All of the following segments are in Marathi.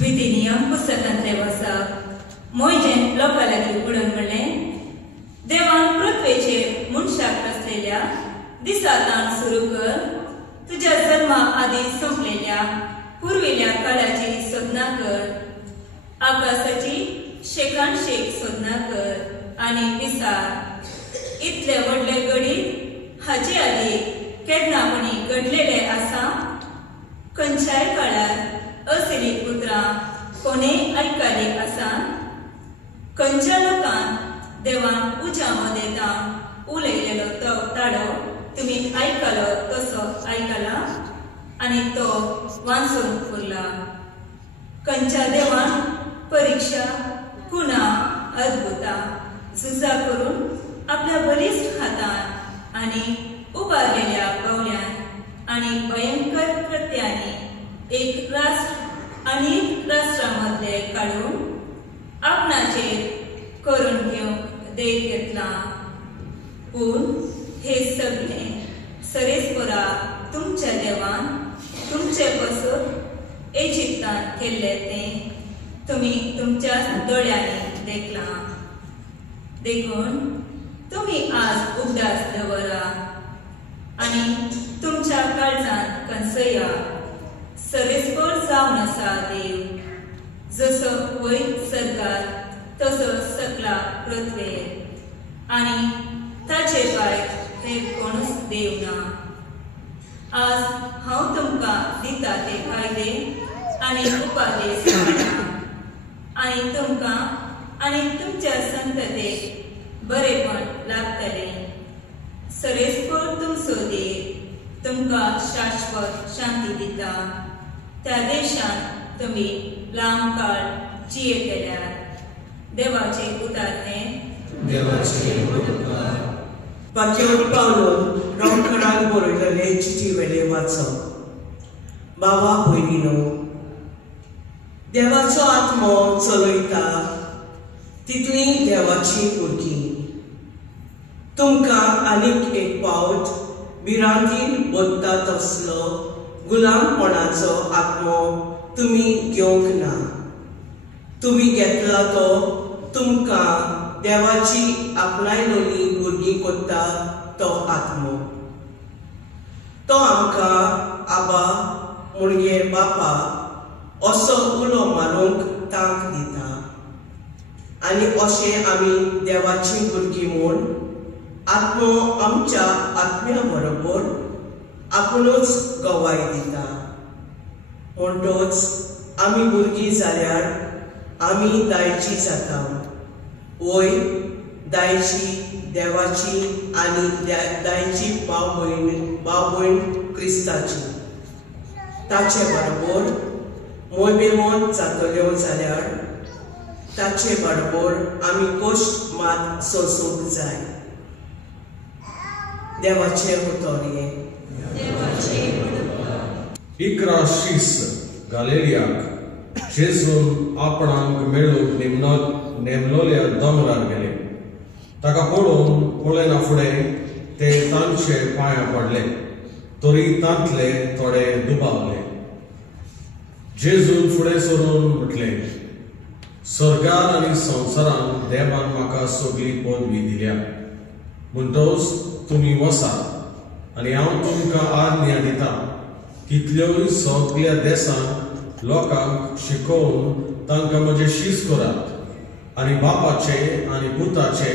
द्वितीय पुस्तकांतले वाचप मोयजेन लोकां लागीं उडोवन म्हणलें, देवान पृथ्वेचेर मनशाक रचलेल्या दिसांतान सुरू कर, तुज्या जल्मा आदी संपलेल्या पुर्विल्या काळाची सोदना कर, आकाशाची शेकान शेक सोदना कर आनी विचार, इतले व्हडले घडीत हाचे आदी केन्नापणी घडलेले आसा? खंयच्याय काळार असली उतरां कोणेय आयकली आसा? खंयच्या लोकान देवान उज्यामध्ये ताण उलयलेलो तो ताडो तुमी आयकलो तसो आयकला आनी तो वाचून उरला? खंयच्या देवान परीक्षा, खुणा, अद्भुता, झुजा करून आपल्या बलिश्ट हातान आनी उबारलेल्या बावल्यान आनी भयंकर कृत्यांनी एक राष्ट्र आनी राष्ट्रामदले काडून आपणाचेर करून घेवंक देख घेतला. पूण हे सगळे सरेस्परा तुमच्या देवान तुमचे पासून इजिप्तान केल्ले ते तुमी तुमच्या दोळ्यांनी देखला. देखून तुमी आज उगडास दवरा आनी तुमच्या काळजांत खंचया. सरेस्पर जावन आसा देव, जसो वयर सर्गार तसो सकला पृथ्वेर आनी ताचे भायर हेर कोणूच देव ना. आज हांव तुमकां दिता ते कायदे आनी उपादेश आनी तुमकां आनी तुमच्या संततेक बरेपण लागतले. सरेस्पर तुमचो देव तुमकां शाश्वत शांती दिता. त्या देशांत तुमी लांब काळ जियेतल्यार. देवाचे उदारणे वाक्यवट पावलोन रोमकाराक बरयलेले चिठी वेले वाचप. बाबा भयणीनो, देवाचो आत्मो चलयता तितली देवाची भुरगीं. तुमकां आनीक एक फावट भिरांतीन बोदता तसलो गुलामपणाचो आत्मो तुमी घेवंक ना. तुमी घेतला तो तुमकां देवाची आपणायलोली भुरगीं कोत्ता तो आत्मो. तो आमकां आबा मुणगे बापा असो उलो मारूंक तांक दिता आनी अशें आमी देवाची भुरगीं म्हूण आत्मो आमच्या आत्म्या बरोबर आपुणूच गवाय दिता. म्हणटोच आमी भुरगीं जाल्यार आमी दायची जाता. वय दायची देवाची आनी दायची भाव भयण क्रिस्ताची. ताचे बरोबर मोयबेमोन जातल्यो जाल्यार ताचे बरोबर आमी कश्ट मात सोंसूंक जाय. देवाचे उतोरये. इकरा शीस गालेलियाक जेजून आपणाक मेळूंक नेमलोल्या दोंगरार गेले. ताका पळोवन पळयना फुडें ते तांचे पांयां पडले, तरी तांतले थोडे दुबावले. जेजून फुडें सरून म्हटलें, सर्गार आनी संवसारान देवान म्हाका सगळी पदवी दिल्या. म्हणटच तुमी वसात आनी हांव तुमकां आज्ञा दितां, कितल्योय सगळ्या देशांत लोकांक शिकोवन तांकां म्हजें शीस करात आनी बापाचे आनी पुताचे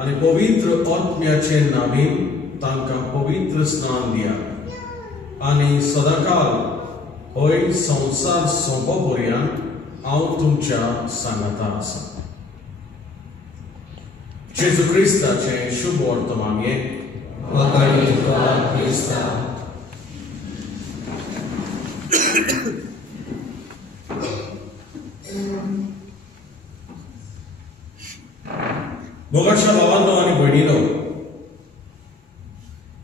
आनी पवित्र आत्म्याचे नांवीन तांकां पवित्र स्नान दियात. आनी सदांकाळ होय संवसार सोंपो पर्यंत हांव तुमच्या सांगाता आसा. जेजू क्रिस्ताचें शुभ वर्तमान हे. मोगाच्या भावांनो आनी भयणीनो,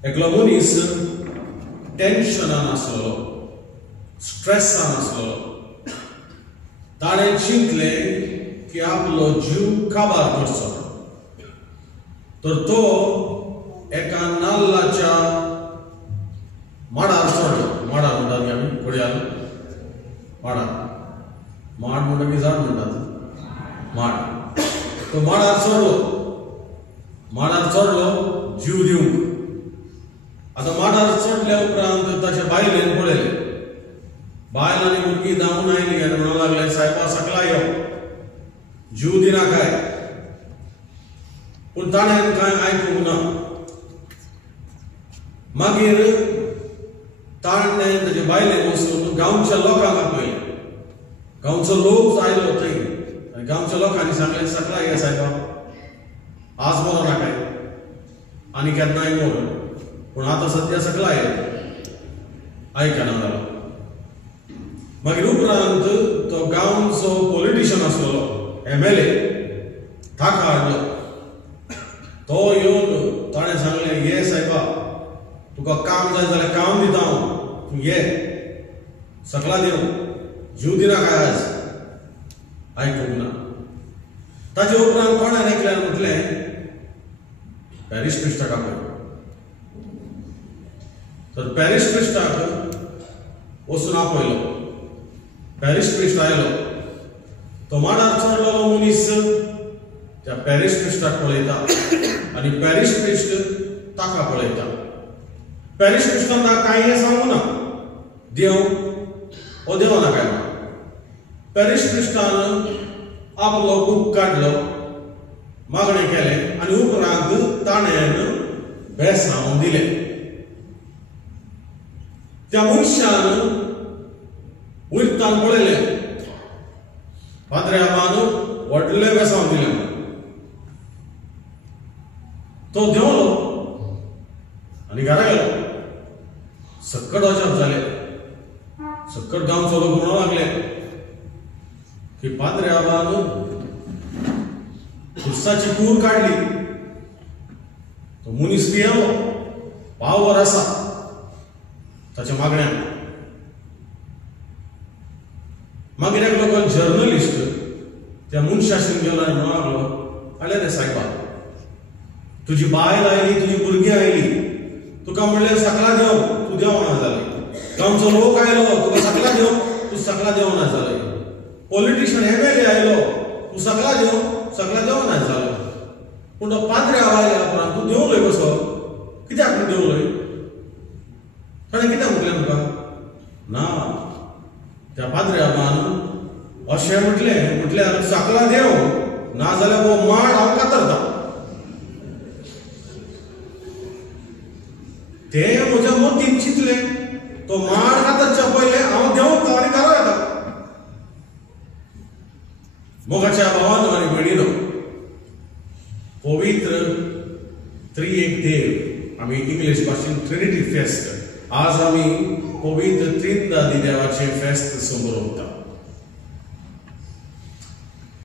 एकलो मनीस टेन्शनान आसलो, स्ट्रेसान आसलो. ताणें चिंतलें की आपलो जीव काबार करचो. तर तो एका नाल्लाच्या माडार चडलो. माडार म्हणटात आमी घडयाळ माडार. माड म्हणटा की झाड म्हणटात माड. तो माडार चडलो जीव दिवंक. आता माडार चडल्या उपरांत ताच्या बायलेन पळयलें. बायल आनी भुरगीं धांवून आयलीं आनी म्हणूंक लागले सायबा सकला यो जीव दिना काय. पूण ताणें कांय आयकूंक ना. मागीर ताणें ताचे बायलेन वचून गांवच्या लोकांक आपयलें. गांवचो लोक आयलो थंय आनी गांवच्या लोकांनी सांगलें सकला ये सायबा आज मरो नाकाय आनी केन्नाय मोर. पूण आतां सद्या सकला ये आयकना जालो. मागीर उपरांत तो गांवचो पॉलिटिशियन आसलो MLA ताका हाडलो. तो येवन ताणें सांगलें ये सायबा तुका काम जाय जाल्यार काम दिता हांव तूं ये सकला देव जीव दिना काय आज. आयकूंक ना. ताचे उपरांत कोणान एकल्यान म्हटलें पॅरिश प्रिस्टाक आपय. तर पॅरिश प्रिस्टाक वचून आपयलो. पॅरिश प्रिस्ट आयलो. तो माडार चडलेलो मनीस त्या पॅरिश प्रिस्टाक पळयता आनी पॅरिश प्रिस्ट ताका पळयता. पॅरिश प्रिस्टान ताका कांय सांगूं ना देव हो देवना काय म्हणून. पॅरिश प्रिस्टान आपलो बूक काडलो मागणें केलें आनी उपरांत ताणें बेसांव दिलें. त्या मनशान वयरतान पळयलें पाद्र्याबान व्हडलें बेसांव दिलें. तो देंवलो आनी घरा गेलो. सक्कट अजाप जालें. सक्कट गांवचो लोक म्हणूंक लागले की पाद्र्याबान खुर्साची कूर काडली. तो मनीस पियेलो पावर आसा ताच्या मागण्यान. मागीर एक लोकल जर्नलिस्ट त्या मनशाशीन गेलो आनी म्हणूंक लागलो आले रे सायबा तुजी बायल आयली तुजी भुरगीं आयली तुका म्हणलें सकला देंव तूं देंवना जालें. गांवचो लोक आयलो तुका सकला देंव तूं सकला देंवना जालें. पॉलिटिशियन MLA आयलो तूं सकला देंवना जालो. पूण तो पाद्र्या आयल्या उपरांत तूं देंवलोय कसो कित्याक तूं देंवलोय. ताणें कित्याक म्हटलें तुका ना. त्या पाद्र्याबान अशें म्हटल्यार सकला देव ना जाल्यार हो माड हांव कातरता. तें म्हज्या मतीन चिंतलें तो माड कातरच्या पयलें हांव देंवता आनी घरा येता. मोगाच्या भावानो आनी भयणीनो पवित्र त्रिएक देव आमी इंग्लीश भाशेन ट्रिनिटी फेस्ट आज आमी पवित्र त्रिंदादी देवाचें फेस्त मनयता.